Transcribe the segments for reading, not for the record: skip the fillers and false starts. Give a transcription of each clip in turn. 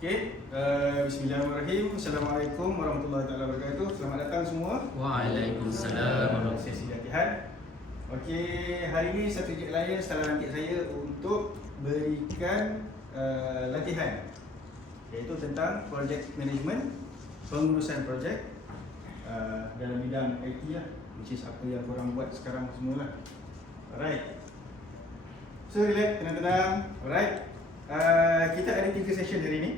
Okey, bismillahirrahmanirrahim. Assalamualaikum warahmatullahi wabarakatuh. Selamat datang semua. Waalaikumsalam. Sesi latihan. Okey, hari ini Strategic Alliance telah lantik saya untuk berikan latihan, iaitu tentang project management, pengurusan projek dalam bidang IT lah, which is apa yang korang buat sekarang semualah. Alright. So relax, tenang-tenang. Alright. Kita ada 3 session hari ini.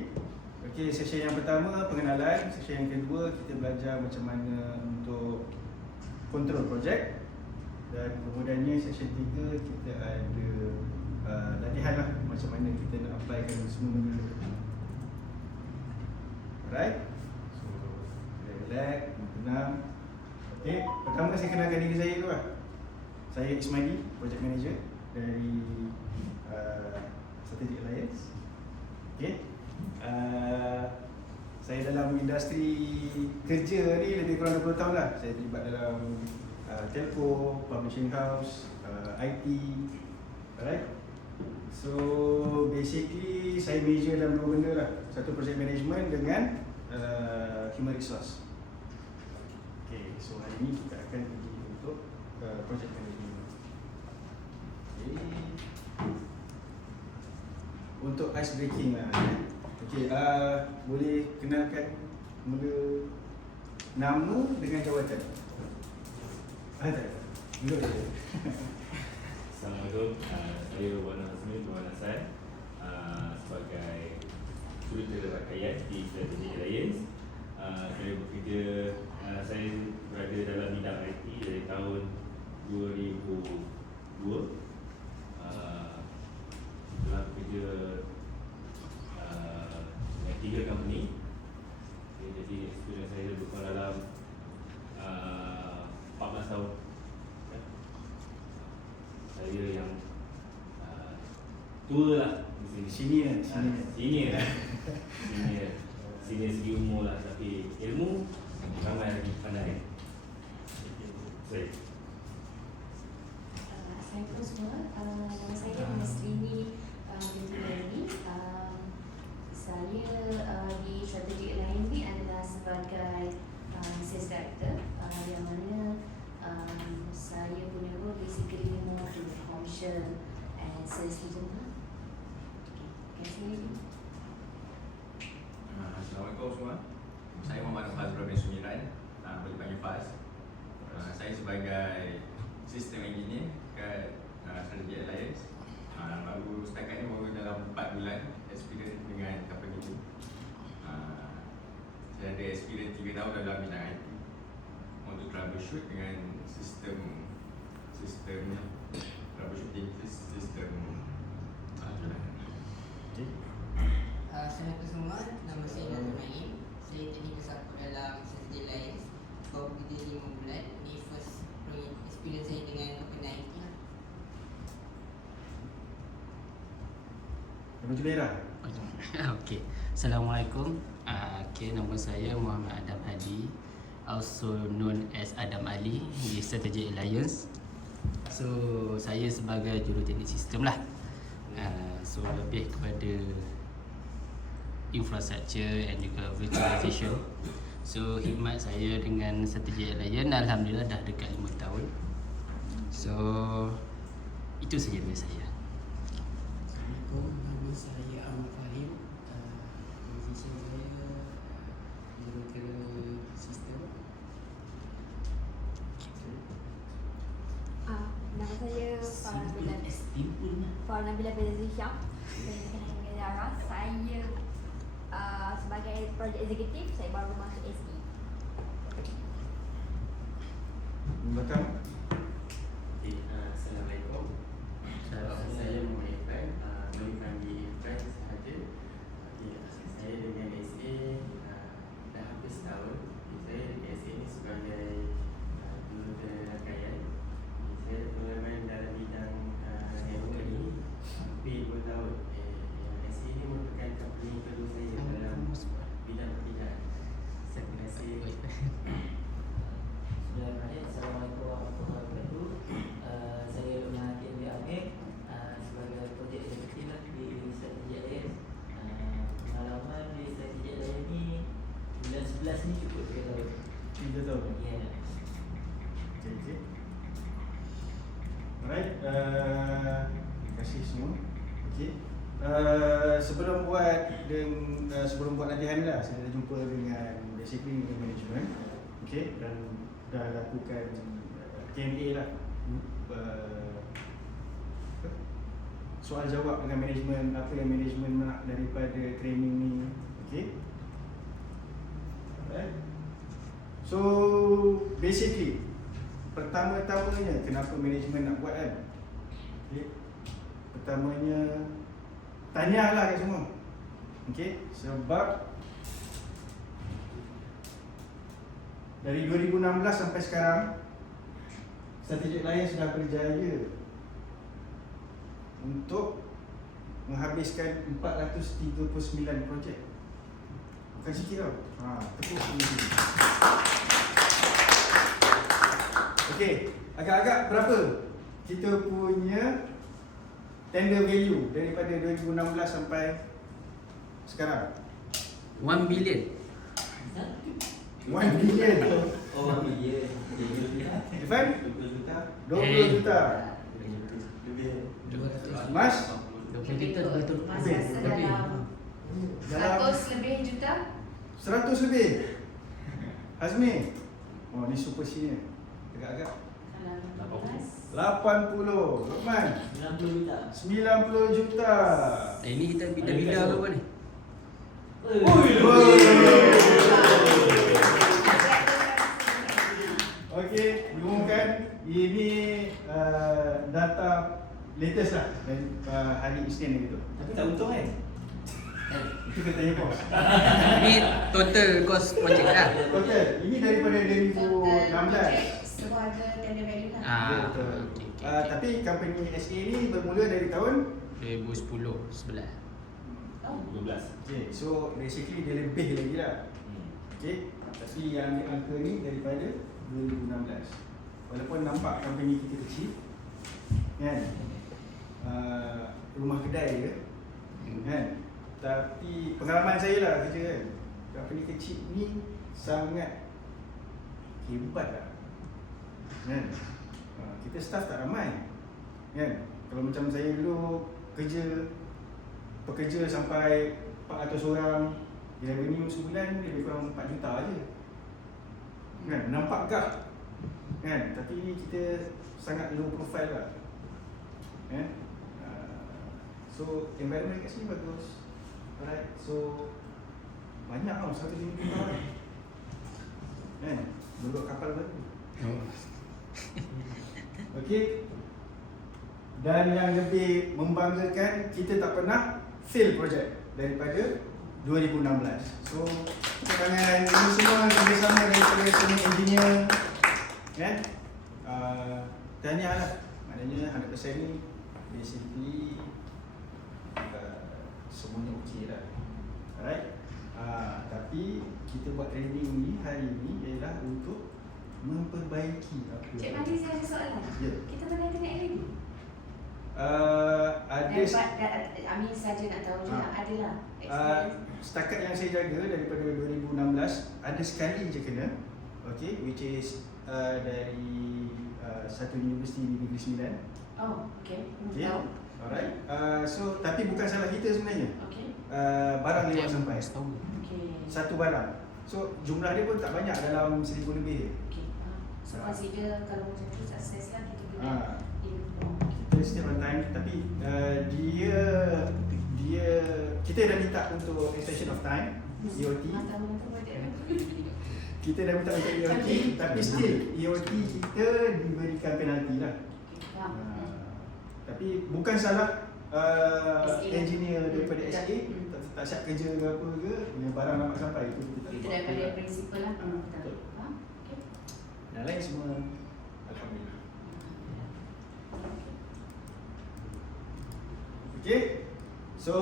Okey, session yang pertama pengenalan, session yang kedua kita belajar macam mana untuk control projek, dan kemudiannya session 3 kita ada latihan lah macam mana kita nak applykan semua benda. Alright. So relax, tenang. Okey, pertama saya kenalkan diri saya dulu lah. Saya Ismaili, project manager dari Strategic Alliance. Okay. Saya dalam industri kerja ni lebih kurang 20 tahun lah. Saya terlibat dalam telco, publishing house, IT. Alright. So basically saya major dalam 2 benda lah. Satu project management dengan human resource. Okay, so hari ni kita akan pergi untuk project management. Okay. Untuk ice breaking lah. Okey, boleh kenalkan mula nama dengan jawatan. Tak. Duduk je. Assalamualaikum. Saya Wan Hasmi Tuan Hassan, sebagai jurutera pakaian di Strategic Alliance. Saya bekerja, saya berada dalam bidang IT dari tahun 2002. Telah bekerja dengan 3 company. Jadi experience saya lebih kurang dalam 14 tahun. Saya yang tua lah di sini. Senior segi umur lah, tapi ilmu ramai lagi pandai. Baik. Assalamualaikum semua. Nama saya Masrini binti Mary. Saya di Strategic Alliance ni adalah sebagai sales director, yang mana saya punya role basically more to the commercial and sales region. Okay, terima kasih. Assalamualaikum semua. Saya Muhammad Fazrul bin Sumiran, boleh panggil Faz. Saya sebagai sistem engineer kat Strategic Alliance. Baru setakat ni baru dalam 4 bulan experience dengan company tu. Saya ada experience 3 tahun dalam bidang IT untuk troubleshoot dengan sistem troubleshooting sistem. Assalamualaikum semua, nama saya Nazrul Naim. Saya jadi kesatu dalam Strategic Alliance. Baru bekerja 5 bulan. Ini first experience saya dengan company IT lah. Baju merah. Okey. Assalamualaikum. Nama saya Muhammad Adam Hadi, also known as Adam Ali di Strategic Alliance. So saya sebagai juruteknik sistem lah. So lebih kepada infrastructure and juga virtualization. So khidmat saya dengan Strategic Alliance alhamdulillah dah dekat 5 tahun. So itu saja dari saya. Assalamualaikum, nama saya Ahmad Fahim. Posisi saya jurutera sistem. Nama saya Farah Nabila bin Syam. Saya dikenal dengan Zara. Saya sebagai project executive, saya baru masuk SE. Belakang. Assalamualaikum. Saya Muhammad Irfan, boleh panggil Irfan sahaja. Saya dengan SA dah hampir setahun. Saya dengan SA ni sebagai jurutera pakaian. Saya pengalaman dalam bidang network ni hampir 2 tahun. SA ni merupakan company kedua saya dalam bidang pekerjaan. Terima kasih. Bismillahirrahmanirrahim. Assalamualaikum warahmatullahi 11 ni cukup 3 tahun. 3 tahun. Yes. Okay. Alright, terima kasih semua. Okay. Sebelum buat latihan ni lah, saya dah jumpa dengan basically dengan management. Okay, dan dah lakukan Q&A lah. Soal jawab dengan management, apa yang management nak daripada training ni. Okay. Alright. So basically pertama-tamanya kenapa management nak buat kan? Okay. Pertamanya tanyalah kat semua. Okay, sebab dari 2016 sampai sekarang Strategic Alliance sudah berjaya untuk menghabiskan 439 projek. Bukan sikit tau. Tepuk sini. Okey, agak-agak berapa kita punya tender value daripada 2016 sampai sekarang? 1 billion. 1 billion. Oh, ya. Irfan? 20 juta. 20 juta. Lebih. Mas? 20 juta betul. Masa dalam 100 lebih juta. 100 lebih. Azmi? Oh, ni super senior. Agak-agak. Kalau 18. 80. Lokman? 90 juta. 90 juta. Ini kita bida-bida ke apa ni? Okey, diumumkan ini data latest lah dari hari Isnin gitu. Tapi tak untung kan? Itu kita tanya bos. Ini total cost project lah. Total, ini daripada 2016. Semua ada tender value lah. Ya, betul. Tapi company SA ni bermula dari tahun 2010 sebelah. Oh. 12. okay, so basically dia lebih lagi lah. Okay, tapi yang ambil angka ni daripada 2016. Walaupun nampak company kita kecil kan, rumah kedai je kan, tapi pengalaman saya lah kerja kan, company kecil ni sangat hebat lah kan. Kita staff tak ramai kan. Kalau macam saya dulu pekerja sampai 400 orang, revenue sebulan lebih kurang 4 juta je kan. Nampak gak kan, tapi ni kita sangat low profile lah kan. So environment kat sini bagus. Alright, so banyak tau, 150 juta kan, duduk kapal baru. Okey. Dan yang lebih membanggakan, kita tak pernah fail project daripada 2016. So, tangan ini semua kerjasama daripada semua engineer kan. Tahniah lah. Maknanya 100% ni basically semuanya okey lah. Alright. Tapi kita buat training ni hari ni ialah untuk memperbaiki apa. Cik Madi, saya ada soalan. Ya. Kita pernah internet lagi? Ada Amin saja nak tahu je, adalah experience. setakat yang saya jaga daripada 2016 ada sekali je kena. Okay, which is dari satu universiti di Negeri Sembilan. Oh, okay. Okay, Tahu. alright. So tapi bukan salah kita sebenarnya. Okay. Barang lewat sampai Okay. satu barang. So jumlah dia pun tak banyak, dalam 1000 lebih. Okay. So consider kalau macam tu sukses lah kita boleh improve. Kita still on time, tapi dia kita dah minta untuk extension of time, EOT. Kita dah minta untuk EOT, tapi still EOT kita diberikan penalti lah. Tapi bukan salah engineer daripada SA, tak siap kerja ke apa ke, bila barang dapat sampai itu Itu daripada prinsipal lah. Betul. Okay. Yang lain semua alhamdulillah. Okay, so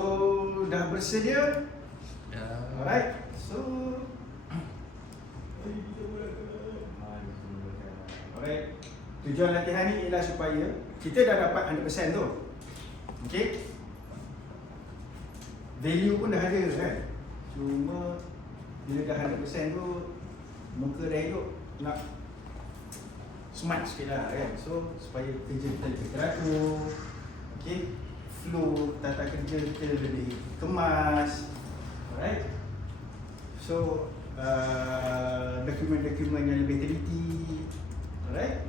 dah bersedia? Alright, so alright, tujuan latihan ni ialah supaya kita dah dapat 100% tu. Okay, value pun dah ada kan, cuma bila dah 100% tu muka dah hidup, nak smart sikit lah kan. So supaya kerja kita lebih teratur, okay, flow tata kerja kita lebih kemas. Alright. So dokumen-dokumen yang lebih teliti. Alright.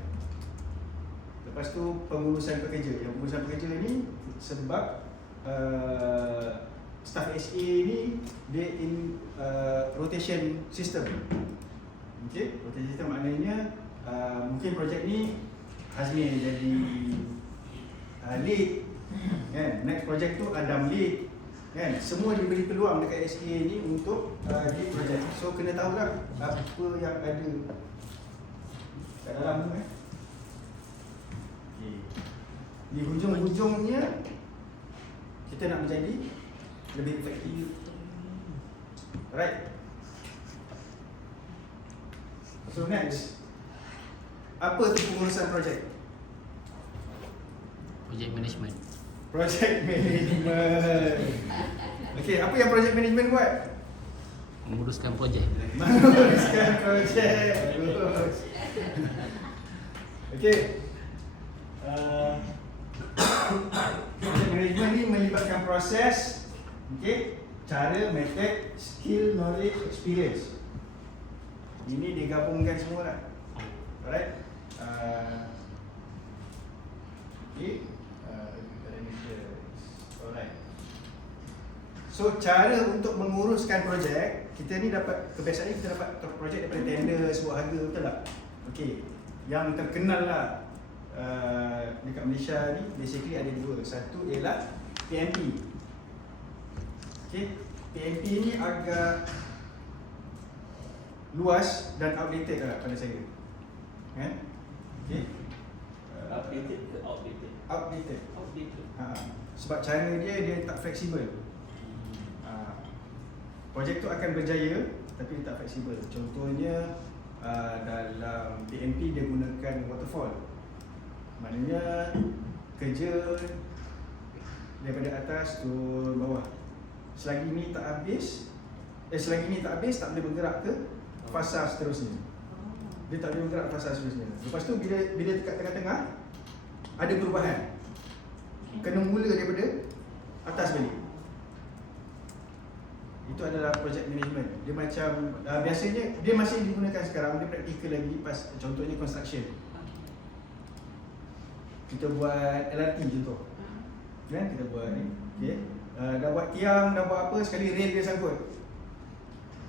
Lepas tu pengurusan pekerja. Yang pengurusan pekerja ni sebab staff SA ni dia in rotation system. Okay, rotation system maknanya mungkin projek ni Hazmi jadi lead kan, next project tu Adam lead kan, semua diberi peluang dekat SA ni untuk lead projek. So kena tahu lah apa yang ada kat dalam tu okay. Di hujung-hujungnya kita nak menjadi lebih efektif. Right. So next, apa tu pengurusan projek? Project management. Project management. Okay, apa yang project management buat? Menguruskan projek. Menguruskan projek. Bagus. Okay. Project management ni melibatkan proses, okay, cara, method, skill, knowledge, experience. Ini digabungkan semua lah. Alright. Okay. Alright. So cara untuk menguruskan projek, kita ni dapat kebiasaan kita dapat projek daripada tender, sebuah harga, betul tak? Okay. Yang terkenal lah dekat Malaysia ni basically ada dua. Satu ialah PMP. Okay. PMP ni agak luas dan outdated lah pada saya. Kan? Okay. Updated ke outdated? Outdated. Outdated. Sebab cara dia tak fleksibel. Projek tu akan berjaya tapi dia tak fleksibel. Contohnya dalam PMP dia gunakan waterfall. Maknanya kerja daripada atas turun bawah. Selagi ni tak habis, tak boleh bergerak ke fasa seterusnya. Dia tak boleh bergerak fasa seterusnya. Lepas tu bila dekat tengah-tengah ada perubahan. Kena mula daripada atas balik. Itu adalah project management. Dia macam biasanya dia masih digunakan sekarang, dia praktikal lagi pas contohnya construction. Kita buat LRT contoh. Kan kita buat ni. Okey. Dah buat tiang, dah buat apa, sekali rail dia sangkut.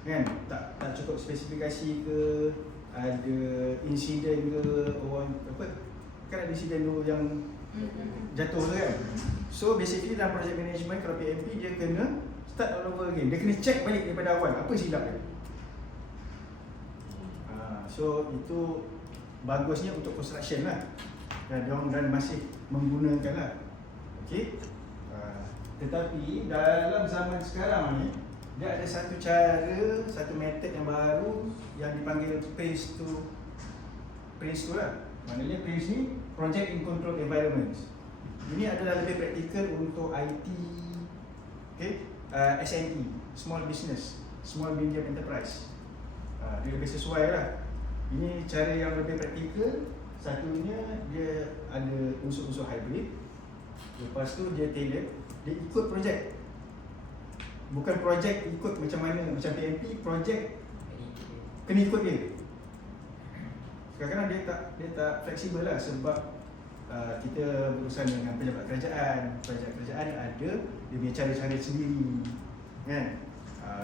Kan? Tak cukup spesifikasi ke, ada insiden ke, orang apa? Kan ada insiden tu yang jatuh tu kan. So basically dalam project management kalau PMP dia kena start all over again. Dia kena check balik daripada awal apa silap dia. So itu bagusnya untuk construction lah. Dan masih menggunakan lah. Okay. Tetapi dalam zaman sekarang ni dia ada satu cara, satu method yang baru yang dipanggil PRINCE lah. Maknanya PRINCE ni Project in Control Environments. Ini adalah lebih praktikal untuk IT, okay? SME, Small Business, Small Medium Enterprise. Dia lebih sesuai lah. Ini cara yang lebih praktikal. Satunya dia ada unsur-unsur hybrid. Lepas tu dia tailor, dia ikut projek. Bukan projek ikut macam mana, macam PMP, projek kena ikut dia. Kadang-kadang dia tak fleksibel lah sebab kita berurusan dengan pejabat kerajaan. Pejabat kerajaan ada dia punya cara-cara sendiri, kan?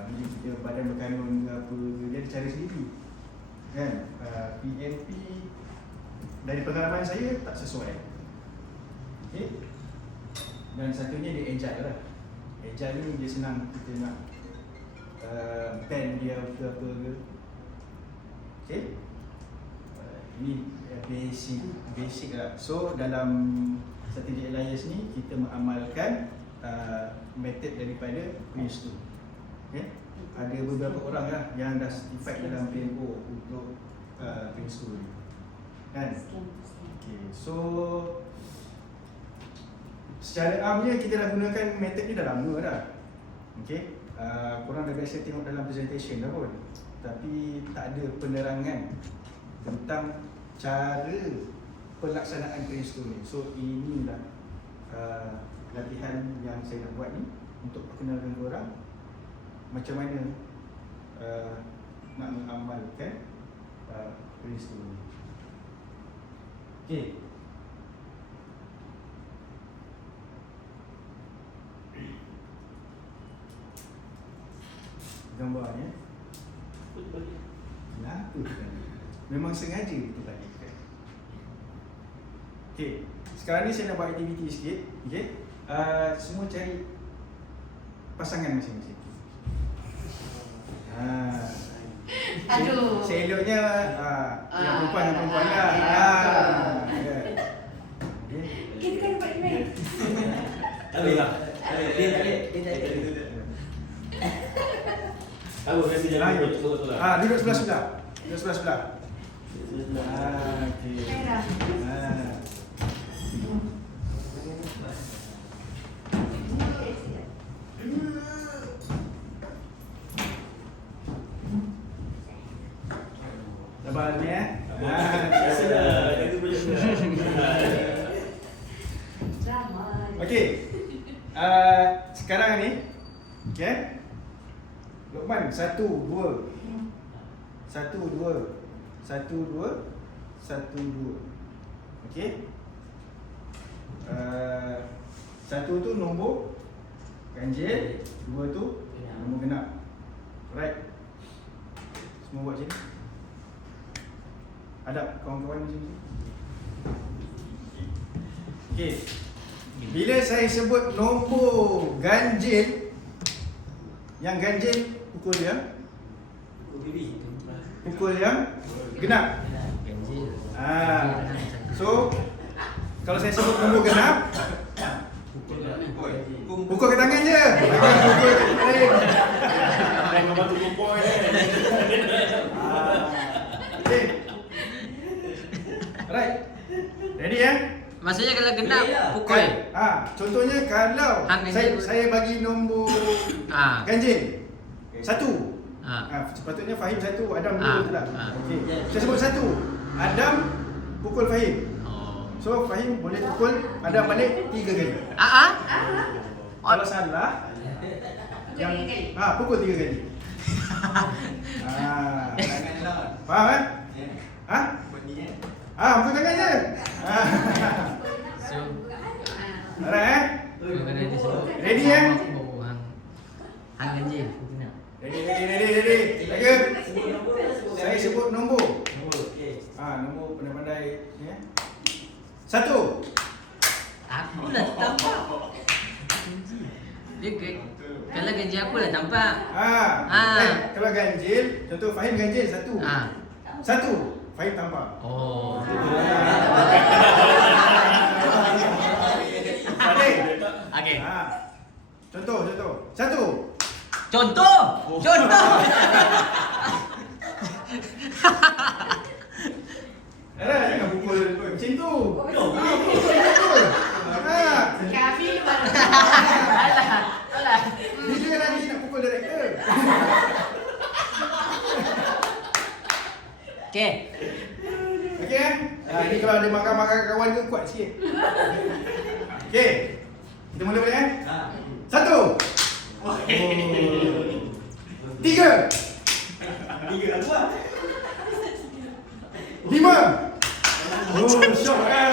Bila kita badan berkanun ke apa, dia ada cara sendiri, kan? PMP dari pengalaman saya tak sesuai. Okay? Dan satunya dia agile lah. Agile ni dia senang kita nak plan dia ke apa ke. Okay? Ini basic lah. So dalam Strategic Alliance ni kita mengamalkan method daripada PRINCE tu. Okay? Ada beberapa orang lah yang dah certified dalam PMO untuk PRINCE tu ni. Kan? Okay. So secara amnya kita dah gunakan method ni dah lama dah. Okay? korang dah biasa tengok dalam presentation dah pun, tapi tak ada penerangan tentang cara pelaksanaan brainstorming. So inilah latihan yang saya nak buat ni untuk perkenalkan korang macam mana nak mengamalkan brainstorming. Okay. Gambar ni. Kenapa kita ni? Memang sengaja kita bagikan. Okay. Sekarang ni saya nak buat aktiviti sikit. Okay. Semua cari pasangan masing-masing. Aduh. Seloknya yang perempuan dan perempuan lah. Kita kan dapat email. Tak boleh lah. Dia tak boleh. Tahu kasi jalan duduk sebelah. Duduk sebelah-sebelah. Duduk sebelah-sebelah. Okey. Merah. Sabar ni Biasalah, itu punya Drama. Okey. Sekarang ni, okey. Lokman, 1 2. 1 2. 1 2. 1 2. Okey. 1 tu nombor ganjil, 2 tu nombor genap. Alright. Semua buat macam ni. Adab kawan-kawan macam ni. Okey. Bila saya sebut nombor ganjil, yang ganjil pukul yang genap. Ganjil. So kalau saya sebut nombor genap, pukul ke tangan je. Bukan pukul ke lain. Memang tu poin. Okey. Alright. Ready ya? Maksudnya kalau genap pukul. Contohnya kalau Hang ganjil. saya bagi nombor ganjil 1. Sepatutnya Fahim 1, Adam 2 betul tak? Okey. Saya sebut 1. Adam pukul Fahim. So Fahim boleh pukul Adam balik 3 kali. Kalau salah yang pukul 3 kali. Faham kan? Pukul tangan je. So, Alright kena disebut. Ready ya? Hang ganjil. Ready. Lagi. Saya sebut nombor. Nombor pandai-pandai ni. 1. Aku lah tampak. Dia kalau ganjil aku lah tampak. Kalau ganjil, contoh Fahim ganjil 1. 1. Fahim tampak. Oh. Okey. Contoh. 1. Contoh. Jangan pukul macam tu. Kami baru. Alah. Bila lagi nak pukul director? Okey. Okey ini kalau ada makan-makan kawan ke kuat sikit. Okey. Kita mula boleh 1. 3. 3 lah buat. 5. Syok kan.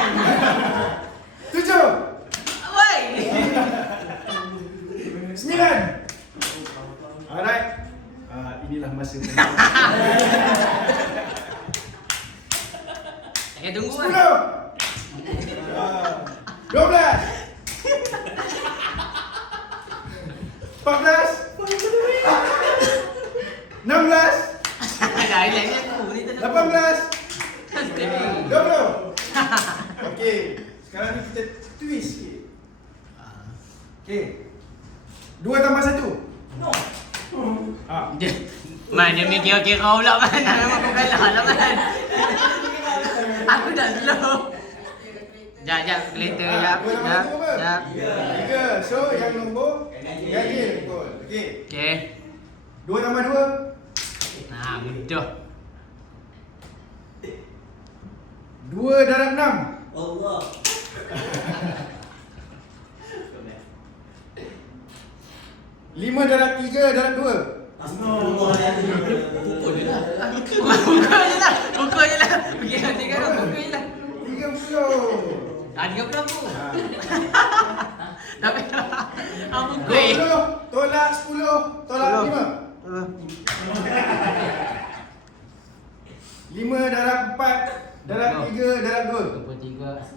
7. Woi. 9. Alright. Inilah masa. Tunggu 10. lah. 12. 14. 16. Dah hilang aku ni tak 18. 20. Okey. Sekarang ni kita twist sikit. Okey. 2 tambah 1. No. Man, dia kira-kira pula man. Nama aku kalah lah man. Aku dah slow. Jap, later. Jap. 3. So yang nombor ganjil pukul. Okey. Okey. 2 tambah 2. Nah, mudah. 2 darab 6. Allah. 5 darab 3 darab 2. Astagfirullahaladzim. Pukul je lah. Pukul je lah. Pukul je lah. Pergi nanti kan pukul je lah. 30. 30 aku. Ha. Tapi apa pukul? 20 tolak 10 tolak 5. 5 darab 4 darab 3 darab 2. 23.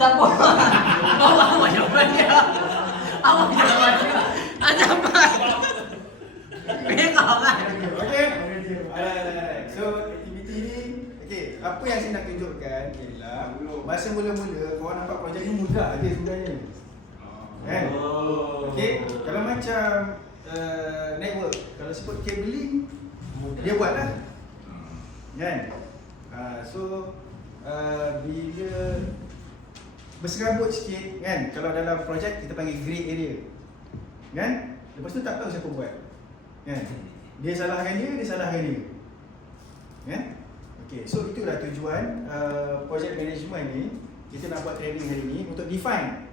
Siapa? Apa jawapannya? Apa jawapannya? Apa? Bengok kan? Okey. Alright. So aktiviti ni okey, apa yang saya nak tunjukkan ialah masa mula-mula korang nampak projek ni mudah je sebenarnya. Kan? Okey, kalau macam network, kalau sebut cabling dia buat lah. Kan? So bila berserabut sikit kan, kalau dalam projek kita panggil grey area. Kan? Lepas tu tak tahu siapa buat. Kan? Dia salahkan dia salahkan dia. Kan? Okey, so itulah tujuan project management ni. Kita nak buat training hari ni untuk define.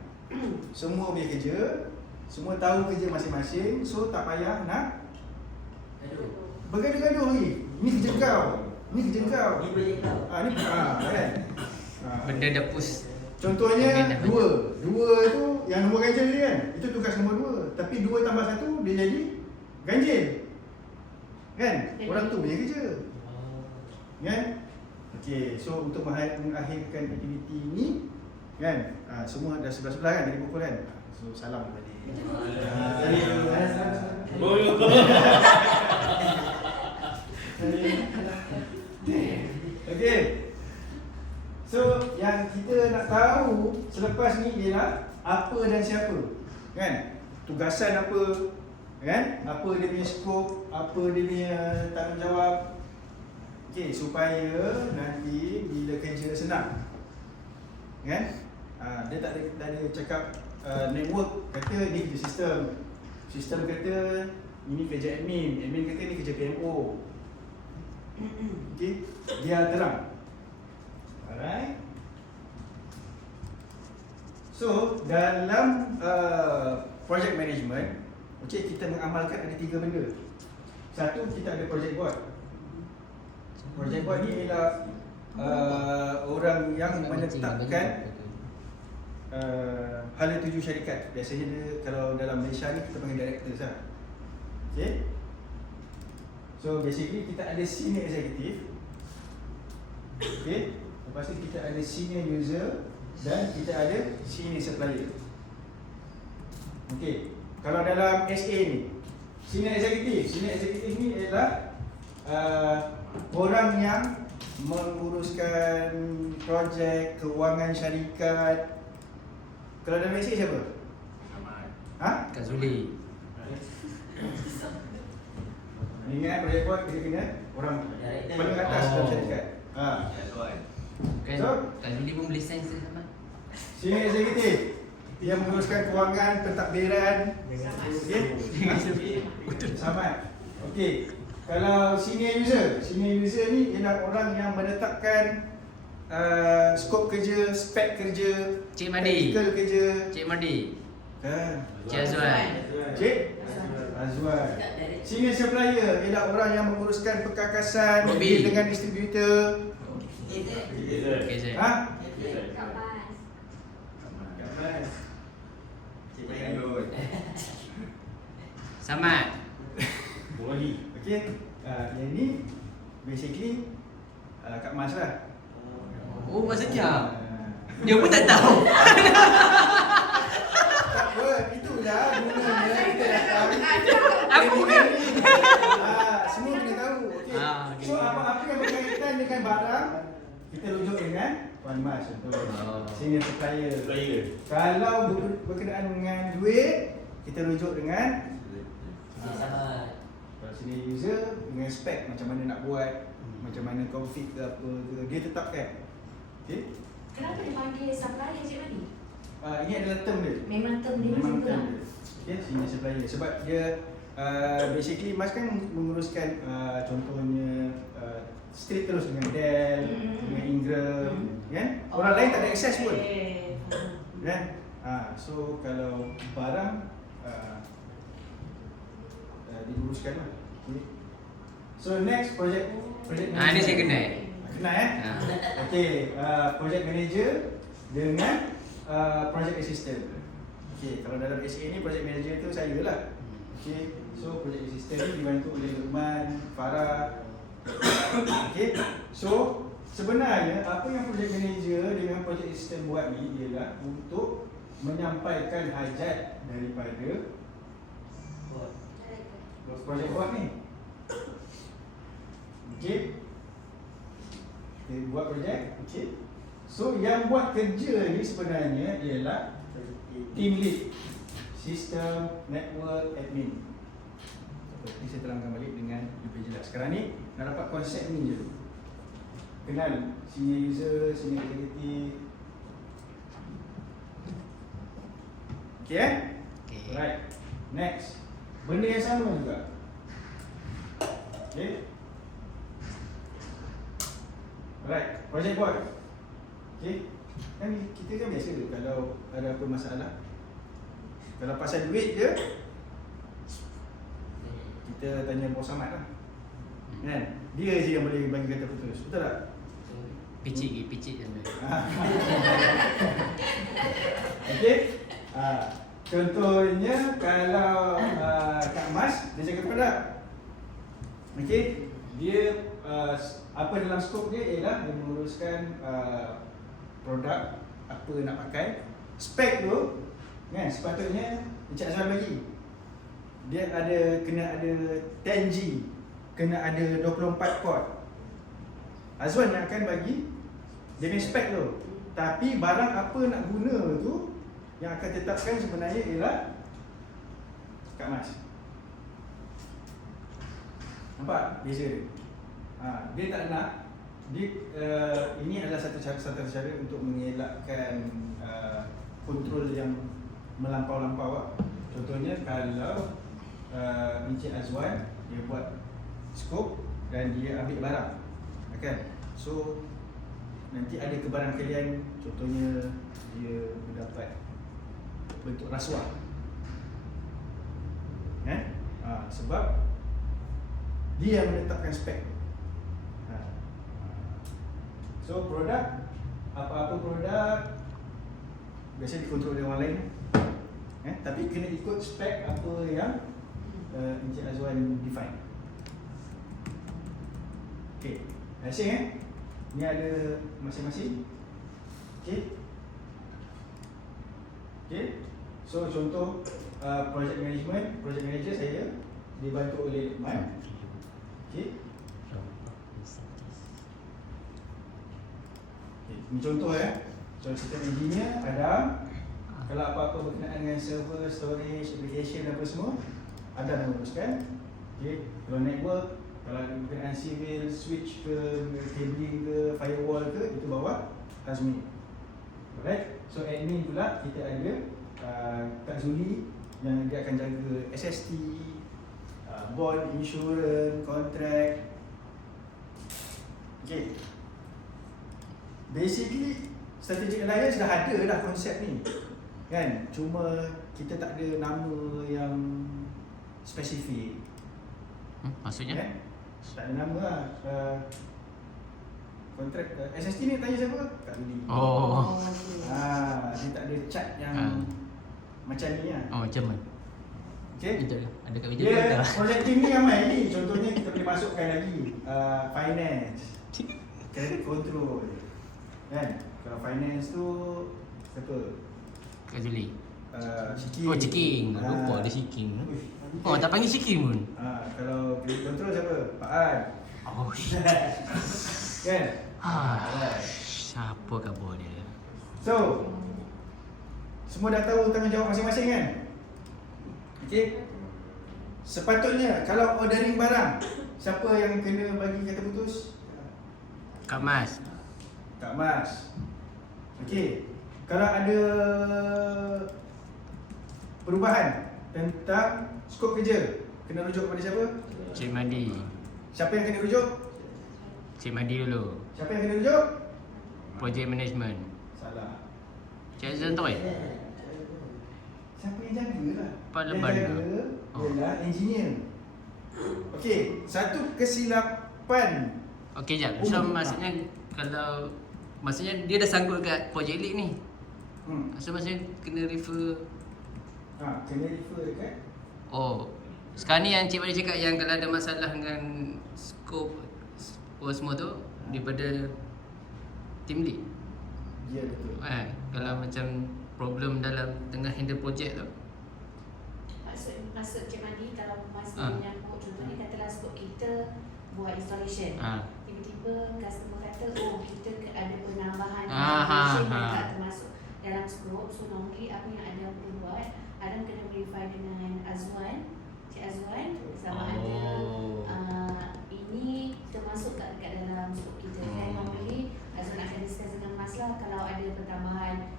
Semua punya kerja, semua tahu kerja masing-masing, so tak payah nak bergaduh-gaduh lagi. Ni kerja kau, ni kerja kau. Ni projek kau. Ni kan. Benda dah push. Contohnya dua tu yang nombor ganjil dia kan. Itu tugas nombor 2. Tapi 2 tambah 1 dia jadi ganjil. Kan? Orang tu punya kerja. Kan? Okey, so untuk mengakhirkan aktiviti ni kan, semua dah sebelah-sebelah kan dari pukul kan. So salam kepada Okey. So yang kita nak tahu selepas ni ialah apa dan siapa. Kan? Tugasan apa? Kan? Apa dia punya skop, apa dia punya tanggungjawab. Okey, supaya nanti bila kerja senang. Kan? Dia tak ada cakap network kata ni kerja sistem. Sistem kata ini kerja admin, admin kata ni kerja PMO. Okey, dia terang. Alright. So, dalam project management, okey, kita mengamalkan ada 3 benda. Satu, kita ada project board. Project board ni ialah orang yang menetapkan hala tuju syarikat. Biasanya dia, kalau dalam Malaysia ni kita panggil directors lah. Okay. So basically kita ada senior executive. Okay. Lepas tu kita ada senior user dan kita ada senior supplier. Okay. Kalau dalam SA ni, senior executive ni ialah orang yang menguruskan projek kewangan syarikat. Kalau dalam SA siapa? Ha? Kak Zuli. Ingat projek buat kita kena orang paling atas dalam syarikat. Kan Kak Zuli pun boleh sign sama. Senior executive yang menguruskan kewangan, pentadbiran. Okey. Sama. Okey. Kalau senior user ni ialah orang yang menetapkan skop kerja, spek kerja, Cik Madi. technical kerja. Cik Madi. Kan? Cik Azwan. Cik Azwan. Senior supplier ialah orang yang menguruskan perkakasan, Bobby. deal dengan distributor. Okay, Zai. Ha? Kapas. Samad. Okey. Yang ni basically Kak Mas lah. Oh, maksudnya dia pun tak tahu. Tak apa, itulah gunanya kita datang. Aku kan. Semua kena tahu. Okey. Okay. So apa-apa yang berkaitan dengan barang kita rujuk dengan Puan Mas contoh. Senior supplier. Kalau berkenaan dengan duit, kita rujuk dengan senior user dengan spek macam mana nak buat, macam mana config ke apa ke, dia tetapkan. Okey. Kenapa dia panggil supplier Cik Madi? ini adalah term dia. Memang term dia macam Memang tu term lah. dia. Okay, senior supplier. Sebab dia basically Mas kan menguruskan contohnya straight terus dengan Dell, dengan Ingram, kan? Orang lain tak ada akses pun. Okay. Kan? So kalau barang diuruskan lah. Okay. So next project Ni saya kenal. Kenal Okay, project manager dengan project assistant. Okay, kalau dalam SA ni project manager tu saya lah. Okay, so project assistant ni dibantu oleh Lukman, Farah. Okay, so sebenarnya apa yang project manager dengan project assistant buat ni ialah untuk menyampaikan hajat daripada project buat ni. Okay, dia buat projek. Okay, so yang buat kerja ni sebenarnya ialah team lead, sistem, network, admin. Seperti saya terangkan balik dengan lebih jelas. Sekarang ni nak dapat konsep ni je. Kenal senior user, senior executive. Okay Okay. Alright. Next, benda yang sama juga. Okay. Alright, project board. Okay. Kan kita kan biasa kalau ada apa masalah, kalau pasal duit je kita tanya Bos Ahmad lah. Kan? Dia je yang boleh bagi kata putus. Betul tak? Picit je. Okay. Contohnya kalau Kak Mas dia cakap pada, okay, dia apa dalam skop dia ialah dia menguruskan produk apa nak pakai. Spek tu kan sepatutnya Encik Azwan bagi. Dia kena ada 10G, kena ada 24 port. Azwan nak akan bagi dia punya spek tu. Tapi barang apa nak guna tu yang akan tetapkan sebenarnya ialah Kak Mas. Nampak beza dia? Dia tak nak ini adalah satu cara untuk mengelakkan kontrol yang melampau-lampau. Contohnya kalau Encik Azwan dia buat skop dan dia ambil barang, kan? So nanti ada kebarangkalian, contohnya dia mendapat bentuk rasuah, kan? Sebab dia yang menetapkan spek. So produk, apa-apa produk biasa dikontrol oleh orang lain, tapi kena ikut spek apa yang Encik Azwan define. Okay, asing ni ada masing-masing. Okay. Okay. So contoh project management, project manager saya dibantu oleh Lukman. Okay. Ini contoh So sistem engineer Adam. Kalau apa-apa berkenaan dengan server, storage, application apa semua Adam menguruskan. Okay. Kalau network, kalau berkenaan civil, switch ke, cabling ke, firewall ke, itu bawa Azmi. Alright. So admin pula kita ada Kak Zuli yang dia akan jaga SST, bond, insurance, kontrak. Okay. Basically strategic alliance dah ada dah konsep ni, kan? Cuma kita tak ada nama yang spesifik. Maksudnya? Kan? Tak ada nama lah. Kontrak SST ni tanya siapa? Kak Zuli. Oh. Dia tak ada chart yang macam ni lah. Oh, macam mana? Okay. Betul ke? Ada kat meja Dia tu. project team ni ramai ni. Contohnya kita boleh masukkan lagi finance, credit control, kan? Kalau finance tu siapa? Kak Zuli. Ciking. Oh, Ciking. Lupa ada Ciking. Oh, tak panggil Ciking pun. Kalau credit control siapa? Pak An. Oh, Kan? Alright. Siapa khabar dia? So semua dah tahu tanggungjawab masing-masing, kan? Okay. Sepatutnya kalau ordering barang, siapa yang kena bagi kata putus? Kak Mas. Kak Mas. Okay. kalau ada perubahan tentang skop kerja, kena rujuk kepada siapa? Cik Madi. Siapa yang kena rujuk? Cik Madi dulu. Siapa yang kena rujuk? Project management. Salah. Cik Azan tu kan? Siapa yang jaga lah? Pak Yang Leban jaga ke? ialah engineer. Okey, satu kesilapan. Okey jap. So maksudnya kalau maksudnya dia dah sanggup kat project lead ni. So maksudnya kena refer. Kena refer dekat. Oh. Sekarang ni yang Cik Madi cakap yang kalau ada masalah dengan skop semua tu daripada team lead. Ya, betul. Kalau macam problem dalam tengah handle projek tu. Maksud Cik Madi kalau masa menyangkut contohnya katalah skop kita buat installation. Tiba-tiba customer kata kita ada penambahan installation yang tak termasuk dalam skop. So normally apa yang Adam perlu buat, Adam kena verify dengan Azwan, Cik Azwan sama ada ini termasuk kat dalam skop kita. Dan normally Azwan akan discuss dengan Mas lah kalau ada pertambahan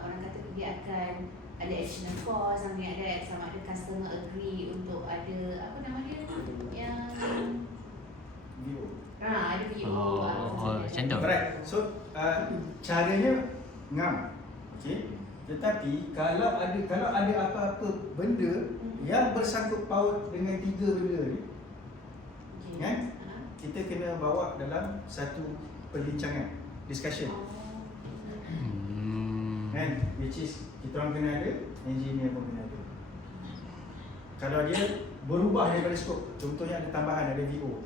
orang kata kegiatan ada additional cost, something like that, sama ada customer agree untuk ada apa nama dia yang VO. ada VO. Macam tu. Alright. So caranya ngam. Okey. Tetapi kalau ada apa-apa benda yang bersangkut paut dengan tiga benda ni, kan? Kita kena bawa dalam satu perbincangan, discussion. Kan? Which is kita orang kena ada, engineer pun kena ada. Kalau dia berubah daripada skop, contohnya ada tambahan, ada VO,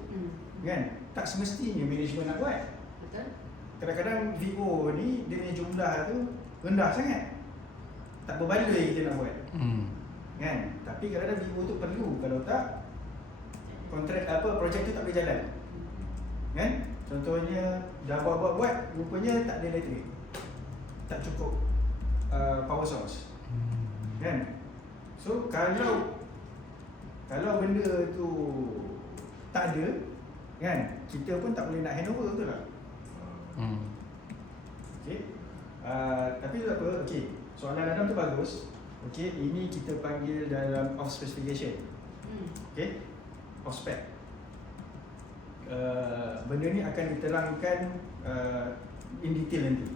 kan? Tak semestinya management nak buat. Betul. Kadang-kadang VO ni dia punya jumlah tu rendah sangat, tak berbaloi kita nak buat. Kan? Tapi kadang-kadang VO tu perlu, kalau tak kontrak projek tu tak boleh jalan. Kan? Contohnya dah buat rupanya tak ada elektrik, tak cukup power source. Kan? So kalau benda tu tak ada, kan, kita pun tak boleh nak handover, betul tak? Okey. Tapi tu tak apa. Okey. Soalan Adam tu bagus. Okey, ini kita panggil dalam off specification. Okey. Off spec. Benda ni akan diterangkan in detail nanti.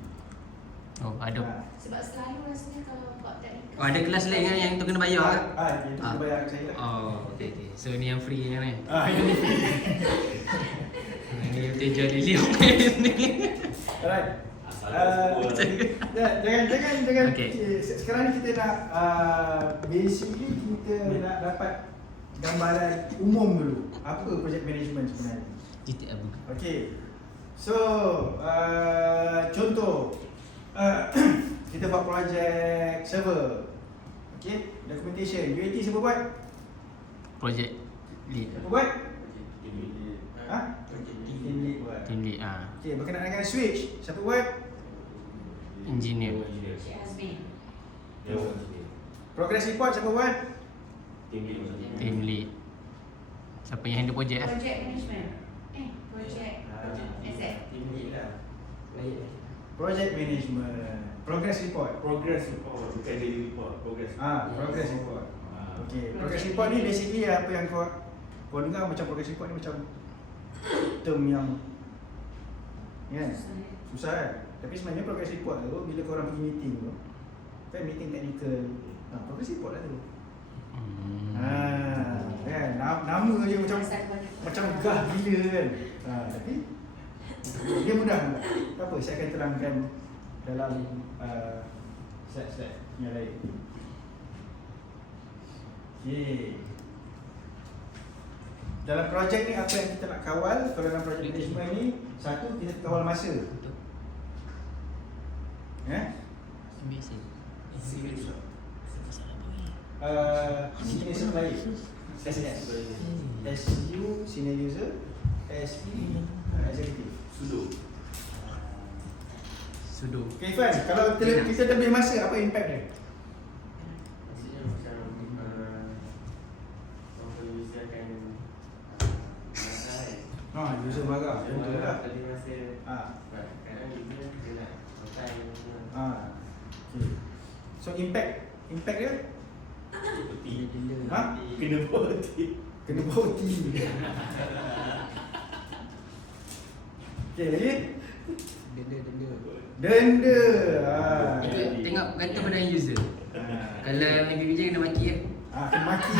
Oh, ada. Sebab selalu rasanya kalau buat teknikal. Oh, ada kelas lain yang tu kena bayar. Yang tu kena bayar kat saya lah. Oh, okey. So ni yang free yang ni. Ini free. Ni yang teja Lily ni. Alright. Jangan. Okay. Sekarang ni kita nak basically kita nak dapat gambaran umum dulu. Apa project management sebenarnya? Okey. So, contoh kita buat projek server. Okey, documentation. UAT siapa buat? Project lead. Siapa buat? Team lead. Team lead buat. Team lead. Okey, berkenaan dengan switch, siapa buat? Engineer. Cik Azmin. Progress report siapa buat? Team lead macam tu. Team lead. Siapa yang handle projek? Project management. Project asset. Team lead lah. Baik. Project management. Progress report. Progress report, bukan daily report. Progress. Progress report. Okey, progress report ni basically apa yang kau dengar macam progress report ni macam term yang susah kan? Tapi sebenarnya progress report tu bila kau orang pergi meeting tu, kan meeting teknikal, progress report lah tu. Kan, nama je macam gah gila kan. Tapi dia mudah. Tak apa, saya akan terangkan dalam slide-slide yang lain. Okey. Dalam projek ni apa yang kita nak kawal? Kalau dalam projek management ni, satu kita kawal masa. Senior supplier. SNS. SU senior user, SE executive. Sudo. Okay Irfan, kalau kita lebih masa, apa impact dia? Maksudnya macam kalau user akan marah kan. User marah. Betul lah. Tadi masa Ah. kadang user dia nak Okay. So impact dia Putih. ha? Kena putih. Kena bauti. Okay, lagi denda. Itu tengok gantung pada user. Ah. Kalau yang lagi kerja kena maki ya. Kena maki.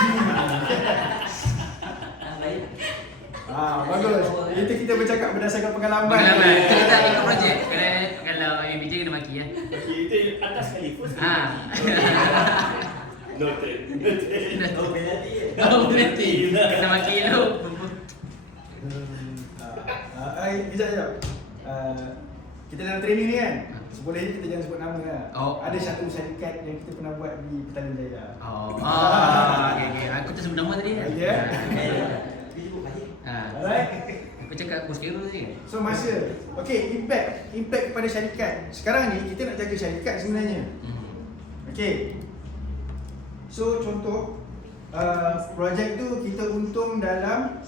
Bagus. Itu kita bercakap berdasarkan pengalaman. Pengalaman. Kita tak ikut projek. Kalau yang kerja kena maki ya. Okey, itu atas sekali. First. Noted. Oh, penalti. Oh, berarti kena maki tu. Sekejap. Kita dalam training ni kan. Seboleh kita jangan sebut nama lah. Oh. Ada satu syarikat yang kita pernah buat di Petaling Jaya. Okay. Aku tak sebut nama tadi. Ya. Alright. Aku cakap bos kira tadi. So masa impact kepada syarikat. Sekarang ni kita nak jaga syarikat sebenarnya. Okay. So contoh projek tu kita untung dalam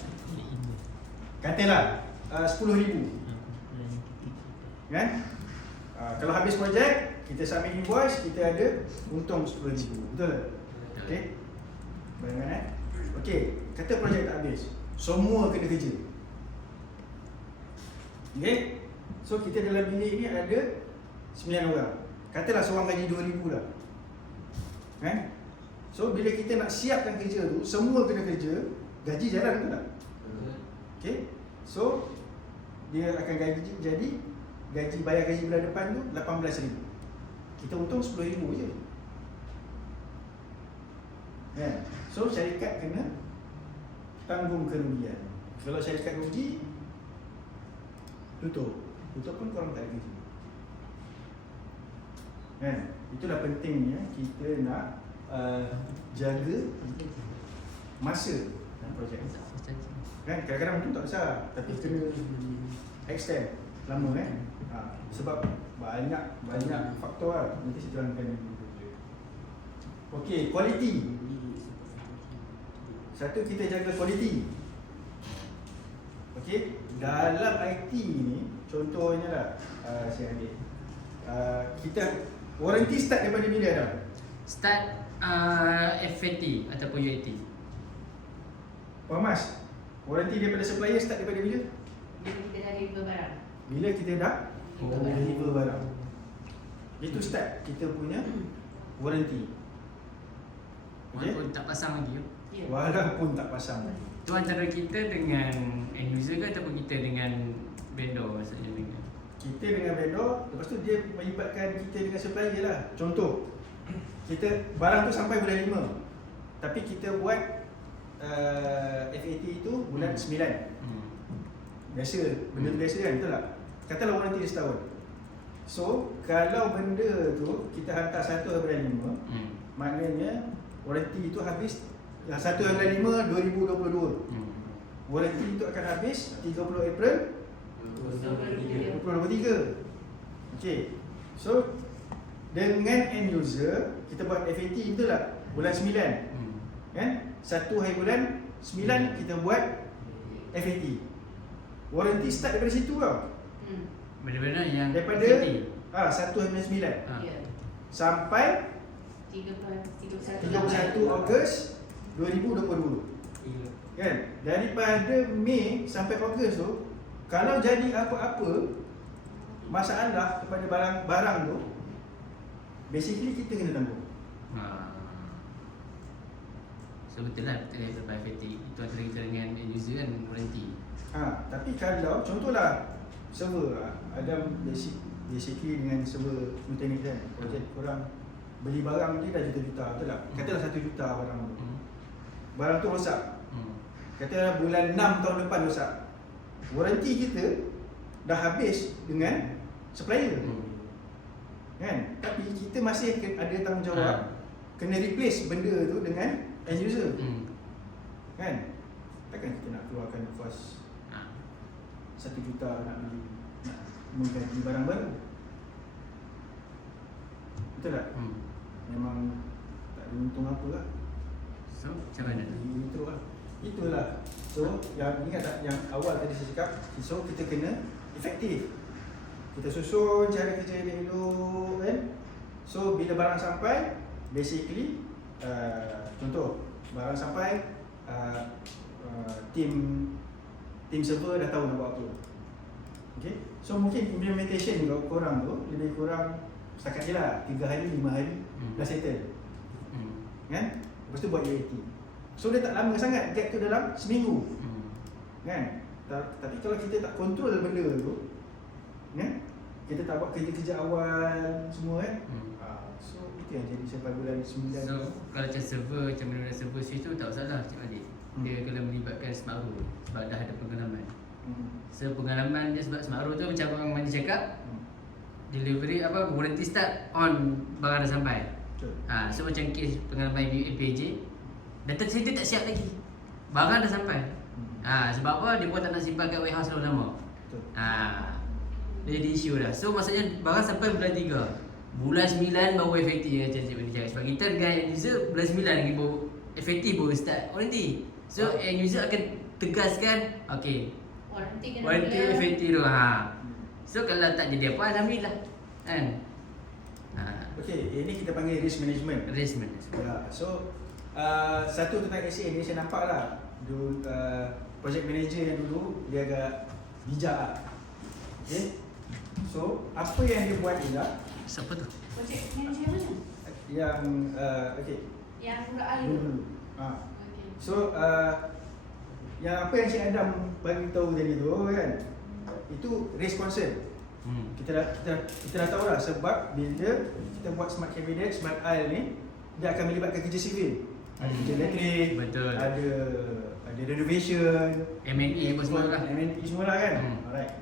katalah 10,000. Kan? Kalau habis projek kita submit invoice, kita ada untung 10,000. Betul? Okay. Bayangkan okay, kata projek tak habis, semua kena kerja. Okay. So kita dalam bilik ni ada 9 orang. Katalah seorang gaji 2,000 lah. Kan? So bila kita nak siapkan kerja tu, semua kena kerja, gaji jalan ke tak? Okay. So dia akan gaji bayar gaji bulan depan tu 18,000. Kita untung 10,000 je. Kan? So syarikat kena tanggung kerugian. Kalau syarikat rugi, tutup pun korang tak ada kerja. Kan? Itulah pentingnya kita nak jaga masa dalam projek. Kan? Kadang-kadang untung tak besar, tapi kena extend lama kan? Sebab banyak faktor lah. Nanti saya terangkan. Okey, kualiti. Satu, kita jaga kualiti. Okey, dalam IT ni contohnya lah, saya ambil kita warranty start daripada bila dah? Start FAT ataupun UAT. Puan Mas, warranty daripada supplier start daripada bila? Bila kita dah deliver barang. Bila kita dah deliver barang. Itu start kita punya warranty. Walaupun tak pasang lagi. Ya. Walaupun tak pasang lagi. Tu antara kita dengan end user ke ataupun kita dengan vendor maksudnya dengan Kita dengan vendor, lepas tu dia melibatkan kita dengan supplier lah. Contoh, kita barang tu sampai bulan 5, tapi kita buat FAT itu bulan 9. Biasa, benda tu biasa kan, betul tak? Katalah warranty dia setahun. So, kalau benda tu kita hantar 1 bulan 5, maknanya warranty itu habis 1 bulan 5 2022. Warranty itu akan habis 30 April 2023. Okey. So dengan end user kita buat FAT betul tak? Bulan 9. Kan? 1 hari bulan 9 kita buat FAT. Warranty start daripada situ tau. benar-benar yang Daripada FAT. 1 hari bulan 9 Ya. sampai 31 31 Ogos 2022. Kan? Daripada Mei sampai Ogos tu, kalau jadi apa-apa masalah kepada barang tu, basically kita kena tanggung. So betul lah, betul lah FAT. Itu antara kita dengan end user kan warranty. Tapi kalau contohlah server ada basically dengan server Nutanix kan, projek korang beli barang dia dah juta-juta, betul tak? Katalah 1 juta barang tu. Barang tu rosak. Katalah bulan 6 tahun depan rosak. Warranty kita dah habis dengan supplier. Kan? Tapi kita masih ada tanggungjawab kena replace benda tu dengan end user. Kan? Takkan kita nak keluarkan kos 1 juta nak mengganti barang baru. Betul tak? Memang tak ada untung apa lah. So macam mana? Terus lah. Itulah. So yang ingat tak yang awal tadi saya cakap, so kita kena efektif. kita susun cara kerja dia elok kan. So bila barang sampai, basically contoh barang sampai, tim server dah tahu nak buat apa. Okay, so mungkin implementation korang tu lebih kurang setakat je lah 3 hari, 5 hari dah settle kan. Lepas tu buat UAT. So dia tak lama sangat, gap tu dalam seminggu kan. Tapi kalau kita tak kontrol benda tu kan, kita tak buat kerja-kerja awal semua kan, so itu yang jadi sampai bulan 9. So kalau macam server, macam mana server switch tu tak salah Cik Adik. Dia kena melibatkan Smart Row sebab dah ada pengalaman. So pengalaman dia sebab Smart Row tu macam Abang Mandi cakap, delivery apa, warranty start on barang dah sampai. So macam kes pengalaman LPJ, data center tak siap lagi, barang dah sampai. Sebab apa? Dia pun tak nak simpan kat warehouse terlalu lama. Dia jadi isu dah. So maksudnya barang sampai bulan 3, bulan 9 baru efektif macam Cik Mandi cakap. Sebab kita dengan end user bulan 9 lagi baru efektif, baru start warranty. So end user akan tegaskan, okay, warranty efektif tu. So kalau tak jadi apa, alhamdulillah kan. Okay, ini kita panggil risk management. Risk management. So satu tentang SA ni saya nampak lah dulu, project manager yang dulu dia agak bijak lah. Okay, so apa yang dia buat ialah, Siapa tu? Project manager mana? yang okay, Yang Murah Ayu. dulu. Okay. So yang apa yang Cik Adam bagi tahu tadi tu kan, itu risk concern. Kita dah tahu lah, sebab bila kita buat smart cabinet, smart aisle ni, dia akan melibatkan kerja sivil. Ada kerja elektrik, Betul. ada renovation, M&E apa semua lah. M&E semua lah kan. Alright.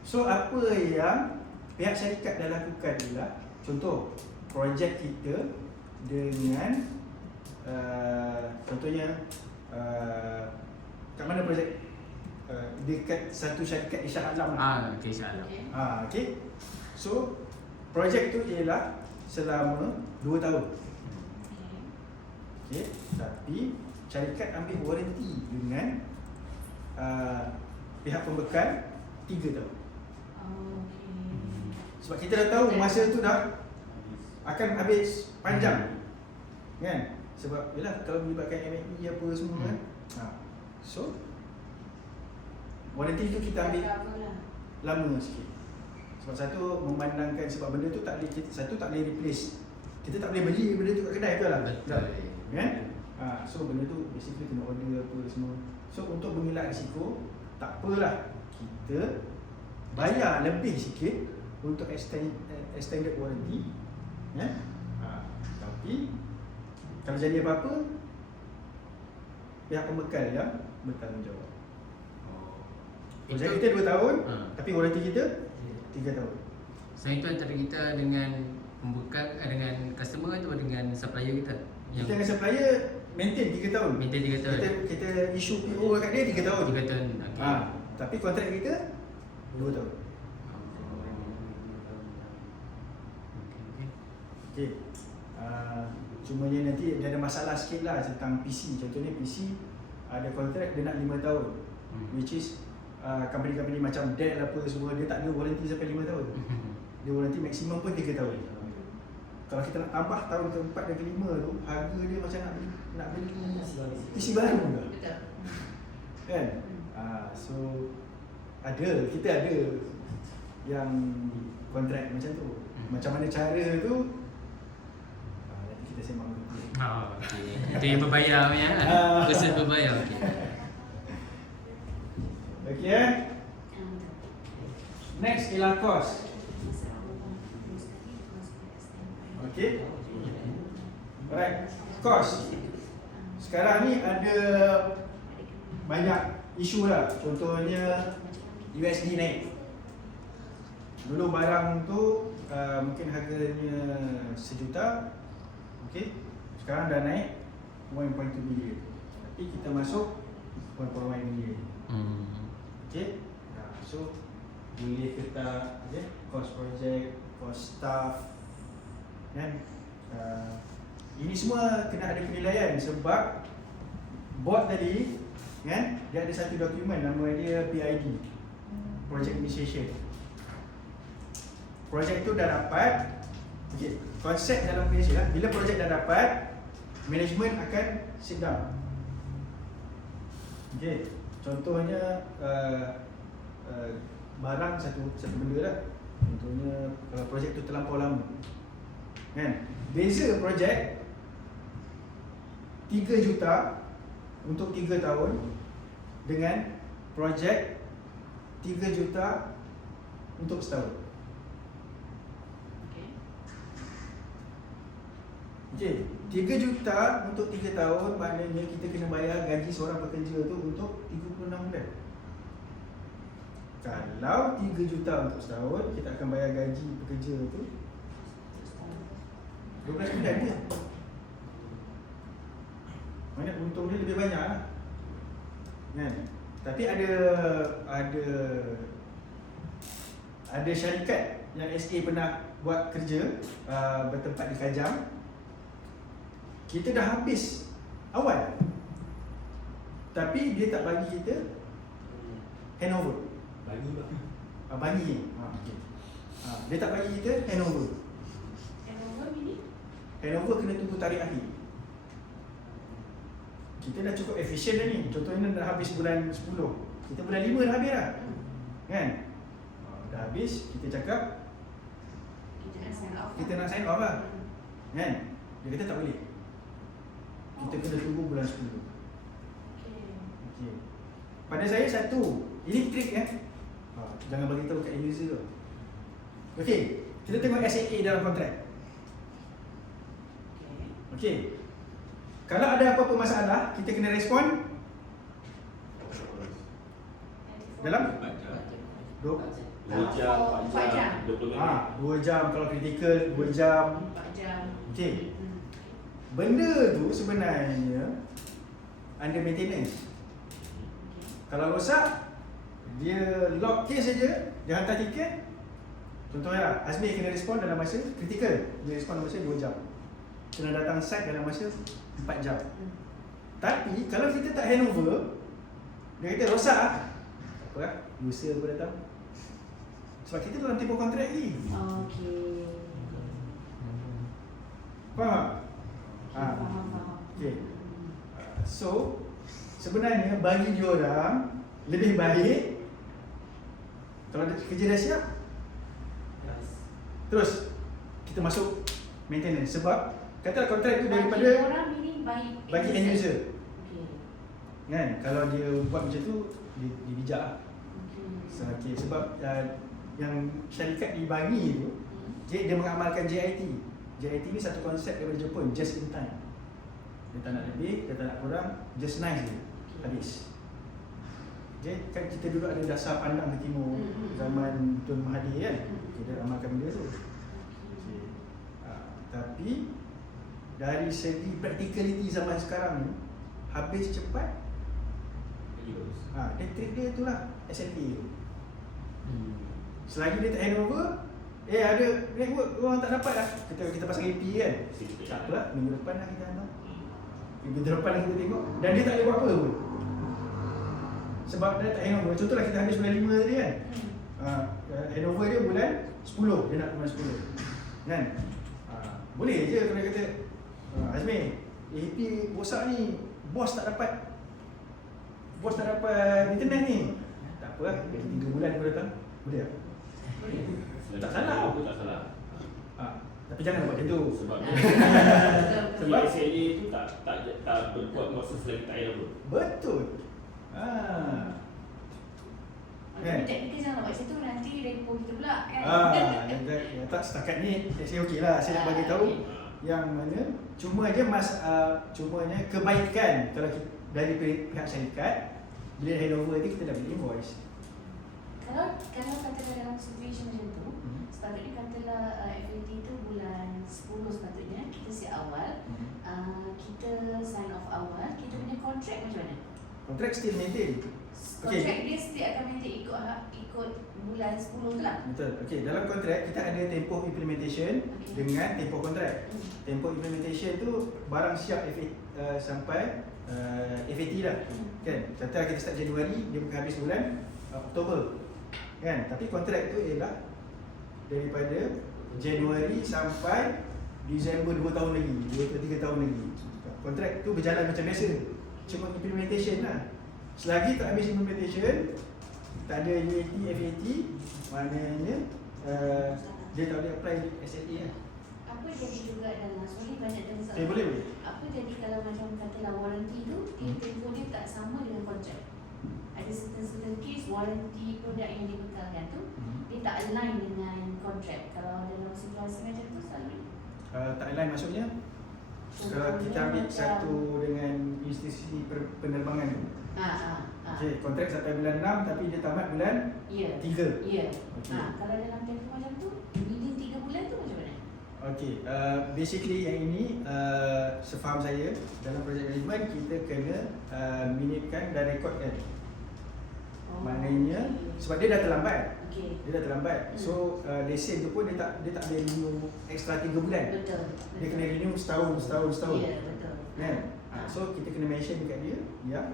So apa yang pihak syarikat dah lakukan ialah, contoh projek kita dengan contohnya kat mana projek, dekat satu syarikat di Shah Alam lah. Okay, insyaAllah. Okay. So projek tu ialah selama 2 tahun. Okay. Tapi syarikat ambil warranty dengan pihak pembekal 3 tahun. Sebab kita dah tahu masa tu dah akan habis panjang kan. Sebab yalah, kalau melibatkan M&E apa semua kan. So warranty tu kita ambil lama sikit. Sebab satu memandangkan, sebab benda tu tak boleh, satu tak boleh replace. Kita tak boleh beli benda tu kat kedai, betul lah? Betul. Kan? So benda tu basically kena order apa semua. So untuk mengelak risiko, tak apalah, kita bayar lebih sikit untuk extended warranty. Tapi kalau jadi apa-apa, pihak pembekal yang bertanggungjawab. Projek kita 2 tahun, tapi warranty kita 3 tahun. So itu antara kita dengan pembekal, dengan customer atau dengan supplier kita? Kita dengan supplier maintain 3 tahun. Maintain 3 tahun. Kita issue PO kat dia 3 tahun. 3 tahun. Okay. Tapi kontrak kita 2 tahun. Okay. Cumanya nanti dia ada masalah sikit lah tentang PC. Contohnya PC ada kontrak dia nak 5 tahun, which is company-company macam Dell apa semua, dia tak ada warranty sampai 5 tahun. Dia warranty maksimum pun 3 tahun. Kalau kita nak tambah tahun ke-4 dan ke-5 tu, harga dia macam nak beli PC baru ke? Betul. Kan? So kita ada yang kontrak macam tu. Macam mana cara tu, nanti kita sembang dulu. Okay. Itu yang berbayar punya lah. Proses berbayar. Okay. Okay. Next ialah cost. Okay. Alright. Cost. Sekarang ni ada banyak isu lah. Contohnya USD naik. Dulu barang tu mungkin harganya $1 juta. Okay. Sekarang dah naik 1.2 million. Tapi kita masuk 1.1 million. Okay. So boleh kita cost project, cost staff kan. Ini semua kena ada penilaian sebab board tadi kan, dia ada satu dokumen nama dia PID, Project Initiation. projek tu dah dapat, okey, konsep dalam PhD lah, bila projek dah dapat, management akan sit down. Okey, contohnya barang satu benda lah. Contohnya kalau projek tu terlampau lama, kan? Beza projek 3 juta untuk 3 tahun dengan projek 3 juta untuk setahun. Okey, 3 juta untuk 3 tahun maknanya kita kena bayar gaji seorang pekerja tu untuk 36 bulan. Kalau 3 juta untuk setahun, kita akan bayar gaji pekerja tu 12 bulan je. Mana untung dia lebih banyak lah, kan? Tapi ada syarikat yang SA pernah buat kerja bertempat di Kajang. Kita dah habis awal, tapi dia tak bagi kita handover. Bagi bang. Bagi. Okay. Dia tak bagi kita handover. Handover kena tunggu tarikh akhir. Kita dah cukup efisien dah ni. Contohnya dah habis bulan 10. Kita bulan 5 dah habis dah. Kan? Dah habis, kita cakap kita nak sign off lah. Kan? Dia kata tak boleh. Kita kena tunggu bulan 10. Okay. Pada saya satu, ini trik ya. Jangan bagi tahu kat end user tu. Okey, kita tengok SLA dalam kontrak. Okey. Kalau ada apa-apa masalah, kita kena respon dalam 2 jam, 4 jam, 20 minit. 2 jam kalau kritikal, 2 jam. 4 jam. Okey. Benda tu sebenarnya under maintenance. Kalau rosak, dia log case saja, dia hantar tiket. Contohnya Azmi kena respon dalam masa kritikal, dia respon dalam masa 2 jam. Kena datang site dalam masa 4 jam. Tapi kalau kita tak handover, dia kata rosak ah. Tak apa lah, user pun datang. Sebab kita dalam tempoh kontrak ni. Okey. Faham? Faham. Okay. So sebenarnya bagi diorang lebih baik kalau kerja dah siap, terus kita masuk maintenance. Sebab katalah kontrak itu daripada bagi end user. Kan? Kalau dia buat macam tu, dia bijak lah. Okay. Sebab yang syarikat dibagi tu, dia mengamalkan JIT. JIT ni satu konsep daripada Jepun, just in time. Dia tak nak lebih, dia tak nak kurang, just nice je. Habis. Jadi kan kita dulu ada dasar pandang ke timur zaman Tun Mahathir kan. Kita amalkan benda tu. Okay. Tapi dari segi practicality zaman sekarang ni, habis cepat. Dia trik dia tu lah, SLP tu. Selagi dia tak handover, ada network orang tak dapat lah. Kita pasang AP kan. Tak apa lah, minggu depan lah kita hantar. Minggu depan lah kita tengok. Dan dia tak boleh buat apa pun. Sebab dia tak handover. Contohlah kita habis bulan 5 tadi kan. Handover dia bulan 10. Dia nak bulan 10 kan. Boleh je kalau dia kata Azmi, AP rosak ni, bos tak dapat internet ni. Tak apa lah, 3 bulan aku datang. Boleh tak? Tak salah. Tak salah. Tapi jangan buat macam tu. Sebab Sebab SLA tu tak berbuat kuasa selagi tak payah pun. betul. Tapi teknikal jangan buat situ, nanti repo kita pula kan. Tak setakat ni saya okey lah. Saya nak bagi tahu yang mana cuma aja kebaikan kalau kita, dari pihak syarikat, bila handover ni kita dah beli invoice. Kalau katalah dalam situation macam tu, sepatutnya katalah FAT tu bulan 10 sepatutnya kita siap awal, kita sign off awal, kita punya kontrak macam mana? Kontrak still maintain. Kontrak dia still akan maintain ikut bulan 10 tu lah. Betul. Okey, dalam kontrak kita ada tempoh implementation dengan tempoh kontrak. Tempoh implementation tu barang siap sampai FAT lah. Kan? Katalah kita start Januari, dia habis bulan Oktober. Kan? Tapi kontrak tu ialah daripada Januari sampai Disember 2 tahun lagi, 2-3 tahun lagi. Kontrak tu berjalan macam biasa, cuma implementation lah. Selagi tak habis implementation, tak ada UAT, FAT, maknanya dia tak boleh apply SLA lah. Apa jadi juga dalam sorry banyak terus. Boleh. Apa jadi kalau macam katalah warranty tu tempoh dia tak sama dengan kontrak. Ada certain case warranty produk yang dibekalkan tu dia tak align dengan kontrak. Kalau dalam situasi macam tu selalu Tak align maksudnya kalau kita ambil satu dengan institusi penerbangan tu. Okey, kontrak sampai bulan 6 tapi dia tamat bulan 3. Ya. Okey. Kalau dalam tempoh macam tu within 3 bulan tu macam mana? Okey, basically yang ini sefaham saya dalam project management kita kena minitkan dan rekodkan. Maknanya sebab dia dah terlambat. Okey. Dia dah terlambat. So lesen tu pun dia tak boleh renew extra 3 bulan. Betul. Dia kena renew setahun. Ya, betul. Kan? So kita kena mention dekat dia yang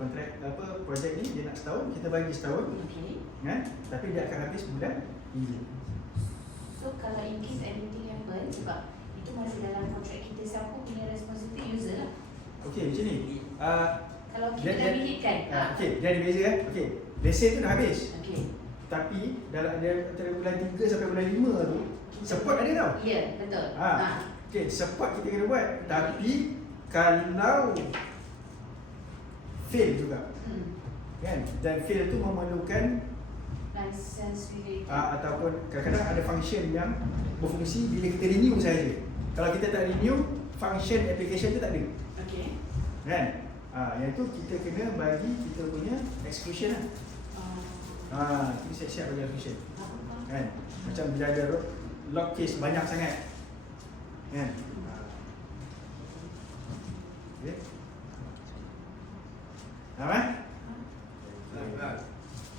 kontrak projek ni dia nak setahun, kita bagi setahun. Okey. Kan? Tapi dia akan habis bulan 3. So kalau in case anything happen sebab itu masih dalam kontrak kita, siapa punya responsibility user lah. Okey, macam ni. Kalau kita dah minitkan. Okey, dia ada beza kan? Okey. Lesen tu dah habis. Okey. Tapi dalam antara bulan 3 sampai bulan 5 tu support ada tau. Ya, betul. Okey, support kita kena buat. Tapi kalau fail juga. Kan? Dan fail tu memerlukan License related. ataupun kadang-kadang ada function yang berfungsi bila kita renew saja. Kalau kita tak renew, function application tu tak ada. Okey. Kan? Yang tu kita kena bagi kita punya exclusion lah. Kita siap-siap bagi exclusion. Kan? Macam bila ada log case banyak sangat. Kan? Okay. Apa?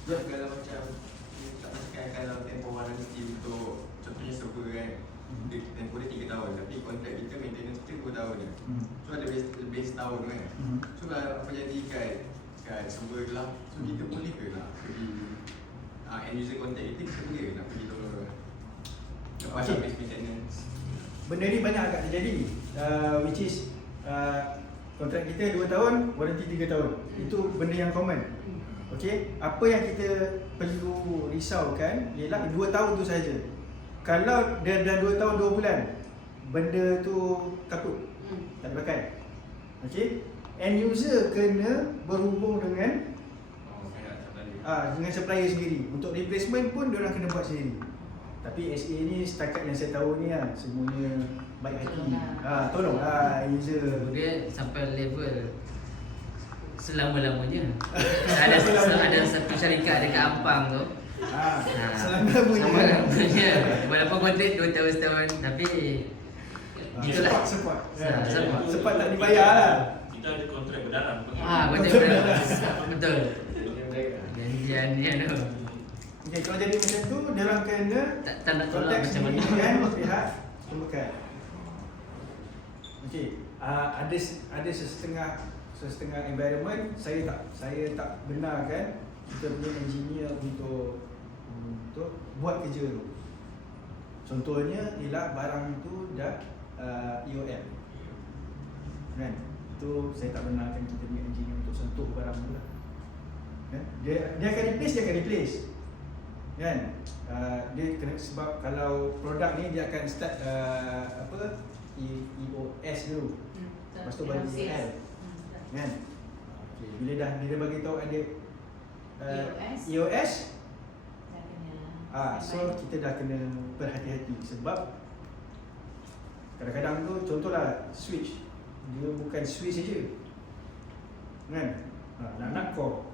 Ya, kalau macam tak pastikan kalau tempoh warranty untuk contohnya server kan, tempoh dia 3 tahun tapi kontrak kita maintenance kita 2 tahun je. So ada base tahun kan. So kalau apa jadi kat server lah, so kita boleh ke nak pergi end user contact kita boleh ke nak pergi tolong lepas habis maintenance. Benda ni banyak agak terjadi, which is kontrak kita 2 tahun, warranty 3 tahun. Itu benda yang common. Okey, apa yang kita perlu risaukan ialah 2 tahun tu saja. Kalau dah 2 tahun 2 bulan, benda tu takut tak dipakai. Okey, end user kena berhubung dengan dengan supplier sendiri. Untuk replacement pun diorang kena buat sendiri. Tapi SA ni setakat yang saya tahu ni lah, semuanya baik hati. Tolonglah user. Dia sampai level selama-lamanya. Ada satu syarikat dekat Ampang tu. Selama-lamanya. Walaupun kontrak 2 tahun setahun tapi itulah Support. Support. Support tak dibayar lah. Kita ada kontrak berdarah. kontrak berdarah. Betul. Janjian tu. Okay, kalau jadi macam tu, diorang kena tak nak tolak macam mana dengan pihak pembekal. Okay, ada setengah environment saya tak benarkan kita punya engineer untuk buat kerja tu. Contohnya ialah barang tu dah EOM. Kan? Itu saya tak benarkan kita punya engineer untuk sentuh barang tu lah. Kan? Dia akan replace. Kan? Dia kena, sebab kalau produk ni dia akan start EOS dulu. Lepas tu baru EL. Kan? Okay. Bila dia bagi tahu ada EOS, so kita dah kena berhati-hati sebab kadang-kadang tu contohlah switch, dia bukan switch saja. Kan? Nak core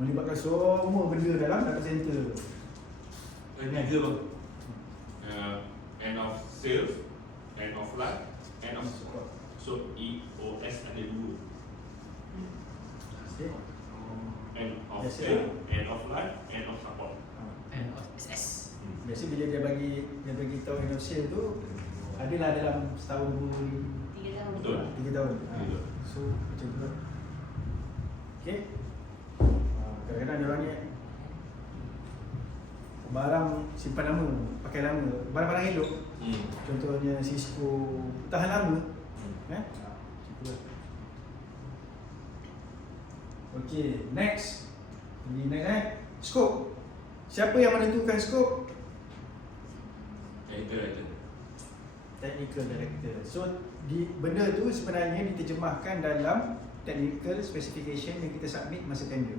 melibatkan semua benda dalam data center. Tiga bang. End of sales, end of life, end of support. So EOS ada 2. End of sale, end of life, end of support. End of SS. Biasa bila dia bagi tahu end of sale tu adalah dalam setahun 3 tahun. Betul. 3 tahun. Betul. So macam tu lah. Okay. Kadang-kadang diorang ni barang simpan lama, pakai lama, barang-barang elok. Contohnya Cisco tahan lama. Macam tu lah. Okay, next. Ini next scope. Siapa yang menentukan scope? Technical director. So benda tu sebenarnya diterjemahkan dalam technical specification yang kita submit masa tender.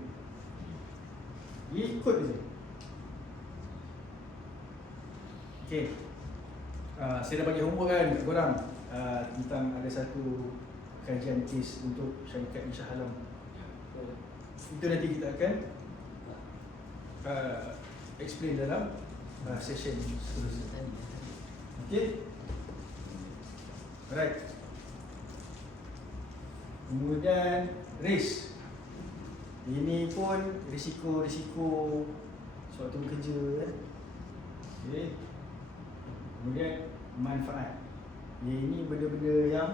Ikut je. Okay. Saya dah bagi homework kan kat korang tentang ada satu kajian kes untuk syarikat Shah Alam. Itu nanti kita akan explain dalam session seterusnya. Okay. Alright. Kemudian risk. Ini pun risiko-risiko suatu kerja kan. Okay. Kemudian manfaat. Ini benda-benda yang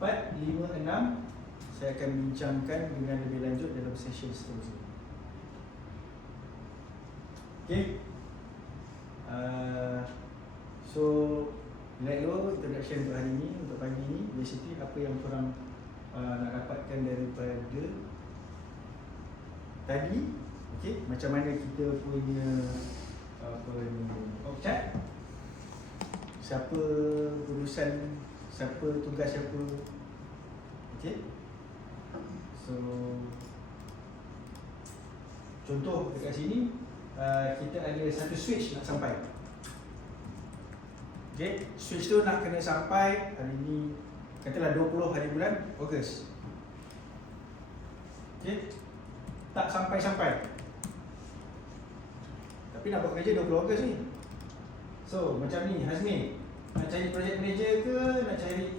4, 5, 6 saya akan bincangkan dengan lebih lanjut dalam session seterusnya. Okay. So like lo introduction untuk hari ni, untuk pagi ni, basically apa yang korang nak dapatkan daripada tadi. Okay, macam mana kita punya apa ni, org-chart, siapa urusan, siapa tugas siapa. Okay. So contoh dekat sini kita ada satu switch nak sampai. Okay, switch tu nak kena sampai hari ni, katalah 20 hari bulan Ogos. Okay, tak sampai-sampai, tapi nak buat kerja 20 Ogos ni. So macam ni Hazmi, nak cari project manager ke nak cari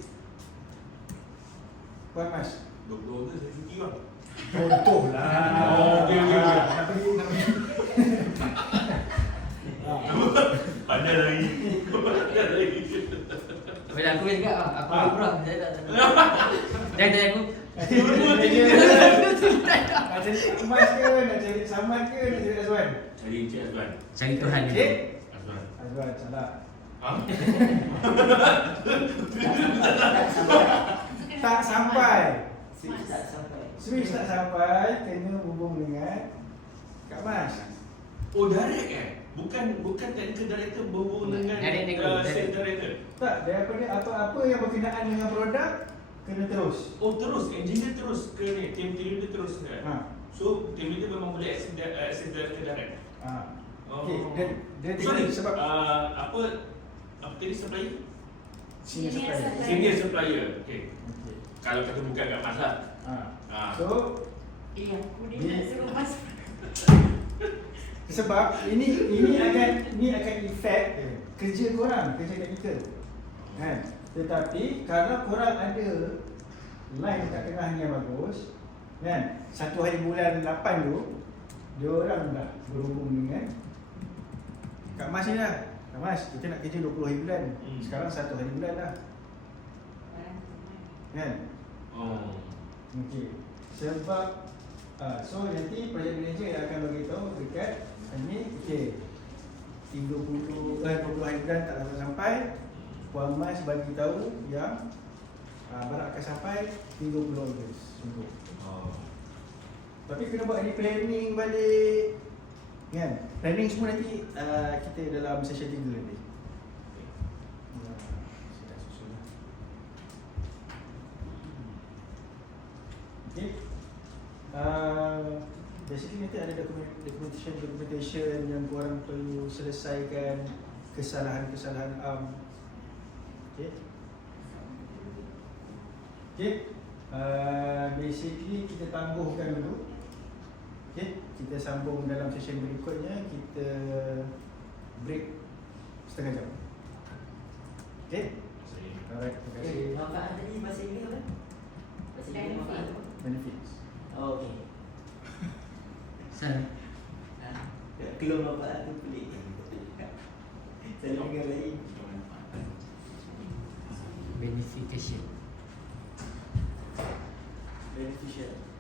Puan Mas? 20 Ogos saya cuti bang. Contoh lah. Okey. Nak pergi. Pandai lagi. Bila aku boleh cakap aku berah. Jangan tanya aku. Nak cari emas ke, nak cari Samad ke, nak cari Azwan? Cari Encik Azwan. Cari Tuhan Cik Azwan. Azwan, salah. Tak sampai. Switch tak sampai, kena hubung dengan Kak Mas. Oh, direct Bukan technical director berhubung dengan sales director. Tak, daripada apa-apa yang berkenaan dengan produk kena terus. Oh, terus engineer terus ke ni, team leader terus ke? So, team leader memang boleh access director direct. Okey, dia Sorry, sebab apa tadi supplier? senior supplier. Senior supplier. Okey. Kalau kata bukan kat Mas lah. So Aku dia nak suruh Mas. sebab ini akan efek kerja korang, kerja teknikal. Kan? Tetapi kalau korang ada line kat tengah ni yang bagus, kan? Satu hari bulan 8 tu, dia orang dah berhubung dengan Kak Mas ni lah. Kak Mas, kita nak kerja 20 hari bulan. Sekarang 1 hari bulan dah. Kan? Oh. Okey. Sebab so nanti project manager yang akan bagi tahu dekat ni, okey. 20 hari bulan tak dapat sampai, Puan Mas bagi tahu yang barang akan sampai 30 Ogos contoh. Tapi kena buat ni planning balik. Kan? Planning semua nanti kita dalam session 3 nanti. Saya dah susun lah. Okay. Basically nanti ada documentation yang korang perlu selesaikan, kesalahan-kesalahan Okay. Okay. Basically kita tangguhkan dulu. Okay. Kita sambung dalam session berikutnya. Kita break setengah jam. Okay. Alright, terima kasih. Manfaat tadi bahasa Inggeris apa? Bahasa Inggeris manfaat apa? Benefits. Oh, okey. Sal. Keluar manfaat tu pelik. Saya dengar lain. Beneficiation. Beneficial.